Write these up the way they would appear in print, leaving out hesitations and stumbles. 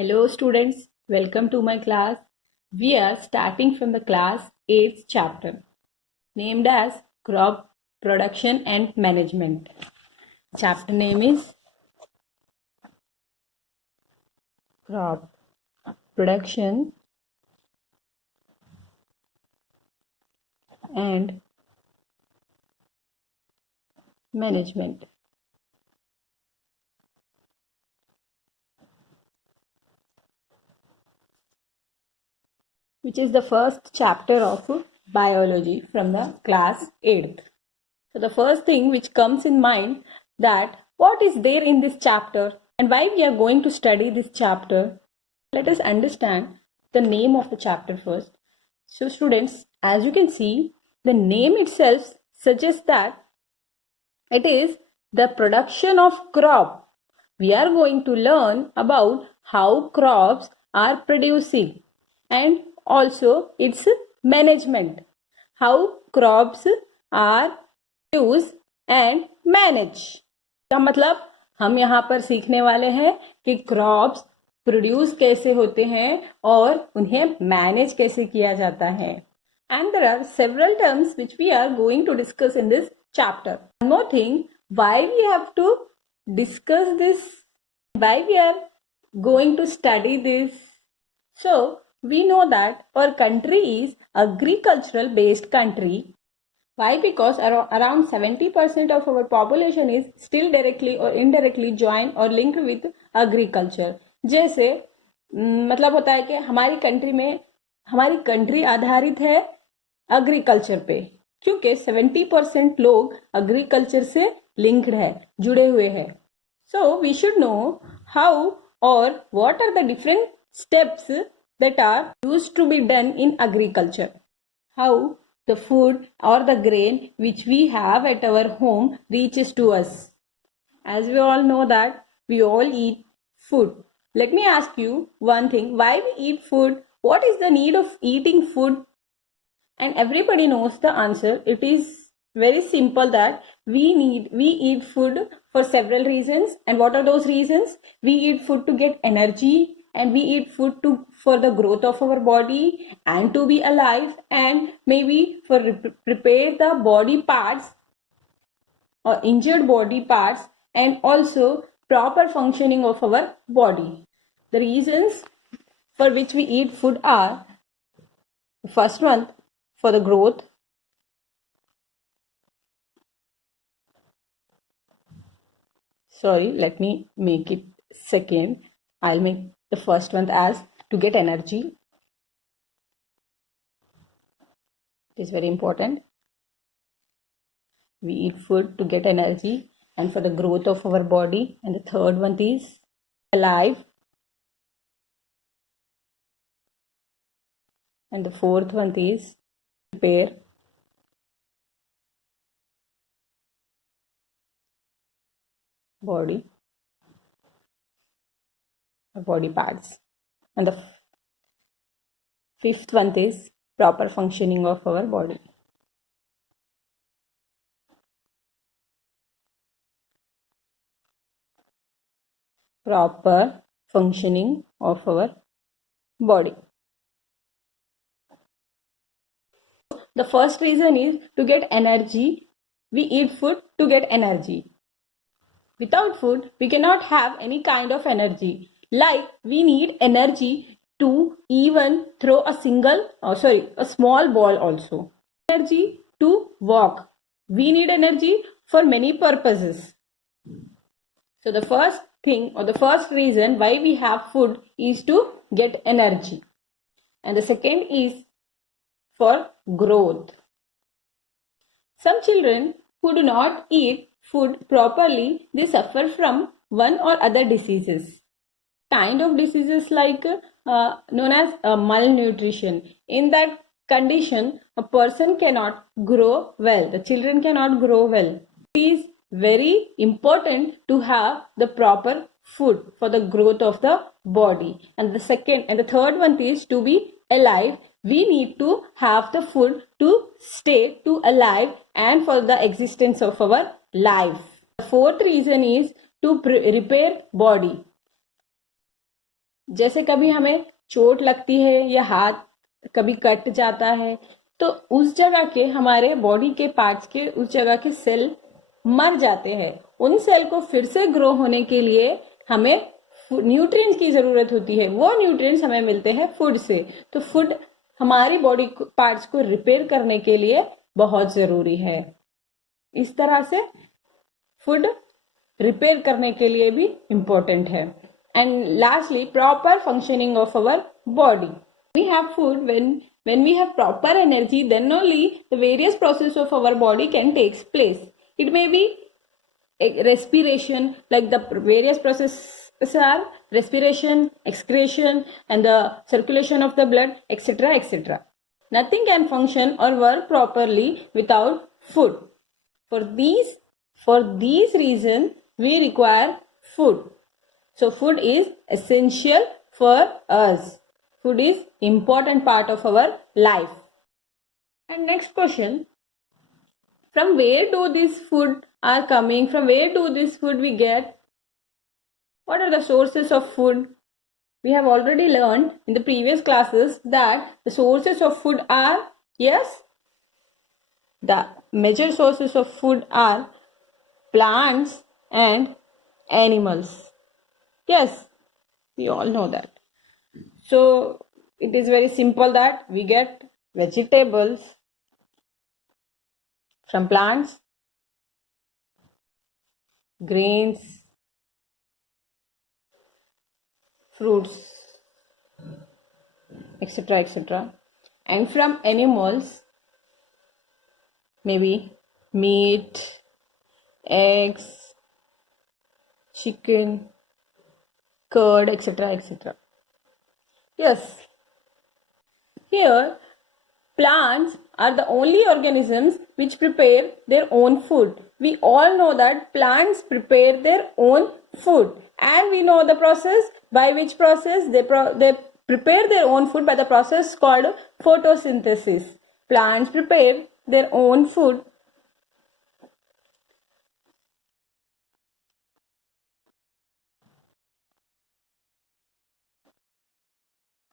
Hello students, welcome to my class. We are starting from the class 8th chapter named as Crop Production and Management. Chapter name is Crop Production and Management. Which is the first chapter of biology from the class 8th. So the first thing which comes in mind that what is there in this chapter and why we are going to study this chapter. Let us understand the name of the chapter first. So students, as you can see, the name itself suggests that it is the production of crop. We are going to learn about how crops are producing and also its management. How crops are produced and managed. का मतलब हम यहाँ पर सीखने वाले हैं कि crops produce कैसे होते हैं और उन्हें मैनेज कैसे किया जाता है. And there are several terms which we are going to discuss in this chapter. One more thing, why we have to discuss this, why we are going to study this. So we know that our country is agricultural based country. Why? Because around 70% of our population is still directly or indirectly joined or linked with agriculture. जैसे मतलब होता है कि हमारी country आधारित है agriculture पे, क्योंकि 70% लोग एग्रीकल्चर से लिंक्ड है, जुड़े हुए हैं. So we should know how और what are the different steps that are used to be done in agriculture. How the food or the grain which we have at our home reaches to us. As we all know that we all eat food. Let me ask you one thing. Why we eat food? What is the need of eating food? And everybody knows the answer. It is very simple that we eat food for several reasons. And what are those reasons? We eat food to get energy. And we eat food for the growth of our body and to be alive, and maybe for repair the body parts or injured body parts, and also proper functioning of our body. The reasons for which we eat food are: the first one, for the growth. Sorry, let me make it second. I'll make the first one as to get energy. It is very important. We eat food to get energy and for the growth of our body. And the third one is alive. And the fourth one is repair. Body parts. And the fifth one is proper functioning of our body. Proper functioning of our body. The first reason is to get energy. We eat food to get energy. Without food, we cannot have any kind of energy. Like we need energy to even throw a small ball also. Energy to walk. We need energy for many purposes. So the first thing or the first reason why we have food is to get energy. And the second is for growth. Some children who do not eat food properly, they suffer from one or other diseases. Kind of diseases like known as malnutrition. In that condition, a person cannot grow well. The children cannot grow well. It is very important to have the proper food for the growth of the body. And the third one is to be alive. We need to have the food to stay to alive and for the existence of our life. The fourth reason is to repair body. जैसे कभी हमें चोट लगती है या हाथ कभी cut जाता है, तो उस जगह के हमारे बॉडी के पार्ट्स के उस जगह के सेल मर जाते हैं। उन सेल को फिर से ग्रो होने के लिए हमें न्यूट्रिएंट्स की जरूरत होती है। वो न्यूट्रिएंट्स हमें मिलते हैं फूड से। तो फूड हमारी बॉडी पार्ट्स को रिपेयर करने के लिए बहुत जरूरी है। इस तरह से फूड रिपेयर करने के लिए भी इम्पोर्टेंट है। And lastly, proper functioning of our body. We have food when we have proper energy, then only the various process of our body can takes place. It may be respiration, like the various processes are respiration, excretion, and the circulation of the blood, etc., etc. Nothing can function or work properly without food. For these reasons, we require food. So food is essential for us. Food is important part of our life. And next question, from where do this food are coming? From where do this food we get? What are the sources of food? We have already learned in the previous classes that the sources of food are, yes, the major sources of food are plants and animals. Yes, we all know that. So it is very simple that we get vegetables from plants, grains, fruits, etc., etc. And from animals, maybe meat, eggs, chicken, curd, etc., etc. Yes, here plants are the only organisms which prepare their own food. We all know that plants prepare their own food, and we know the process, by which process they prepare their own food, by the process called photosynthesis. Plants prepare their own food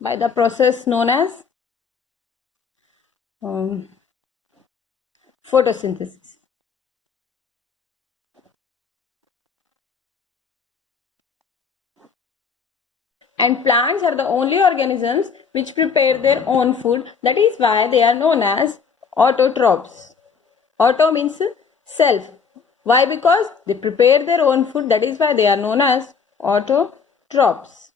by the process known as photosynthesis. And plants are the only organisms which prepare their own food. That is why they are known as autotrophs. Auto means self. Why? Because they prepare their own food. That is why they are known as autotrophs.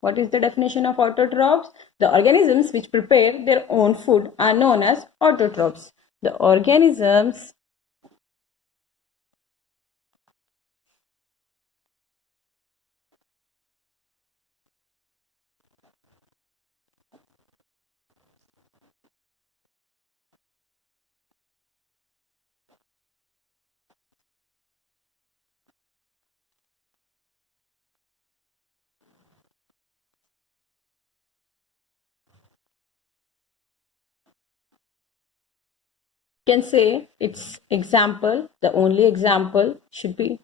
What is the definition of autotrophs? The organisms which prepare their own food are known as autotrophs. The organisms can say its example, the only example should be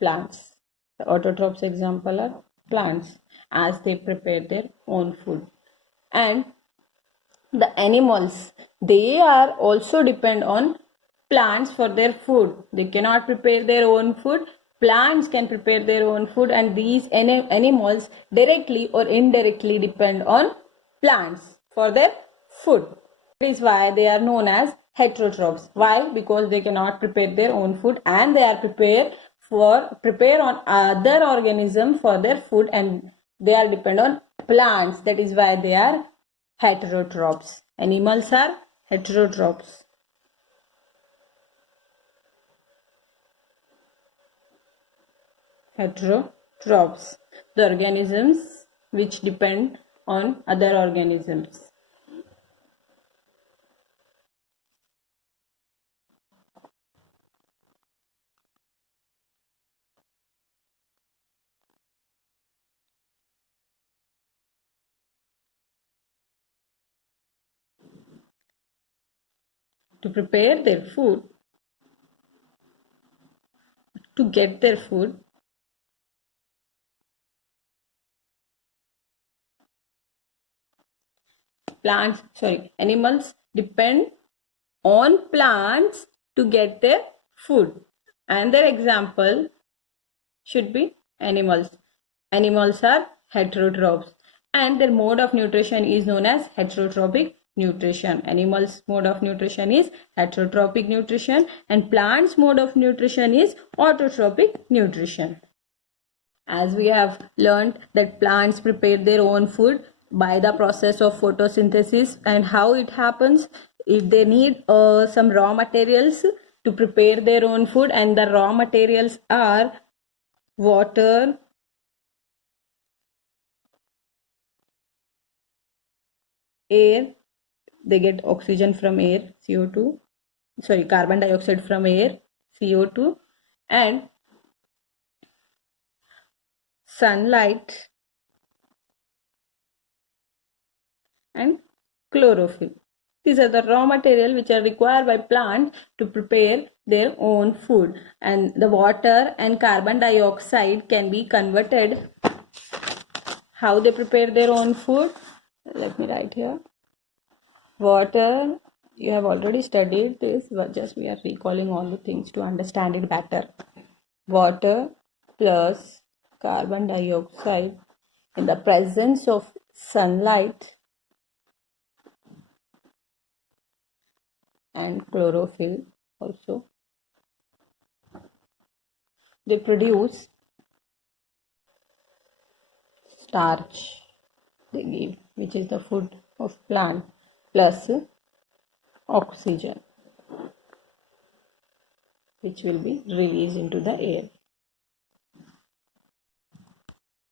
plants. The autotrophs example are plants, as they prepare their own food. And the animals, they are also depend on plants for their food. They cannot prepare their own food. Plants can prepare their own food, and these animals directly or indirectly depend on plants for their food. That is why they are known as heterotrophs. Why? Because they cannot prepare their own food, and they are prepare on other organism for their food, and they are depend on plants. That is why they are heterotrophs. Animals are heterotrophs. Heterotrophs, the organisms which depend on other organisms. To prepare their food, to get their food, animals depend on plants to get their food. Another example should be animals. Animals are heterotrophs and their mode of nutrition is known as heterotrophic nutrition. Animals' mode of nutrition is heterotrophic nutrition and plants' mode of nutrition is autotrophic nutrition. As we have learned that plants prepare their own food by the process of photosynthesis, and how it happens, if they need some raw materials to prepare their own food, and the raw materials are water, air, they get oxygen from air, carbon dioxide from air, CO2, and sunlight and chlorophyll. These are the raw material which are required by plants to prepare their own food, and the water and carbon dioxide can be converted. How they prepare their own food? Let me write here. Water, you have already studied this, but just we are recalling all the things to understand it better. Water plus carbon dioxide in the presence of sunlight and chlorophyll also, they produce starch, they give, which is the food of plant, plus oxygen, which will be released into the air.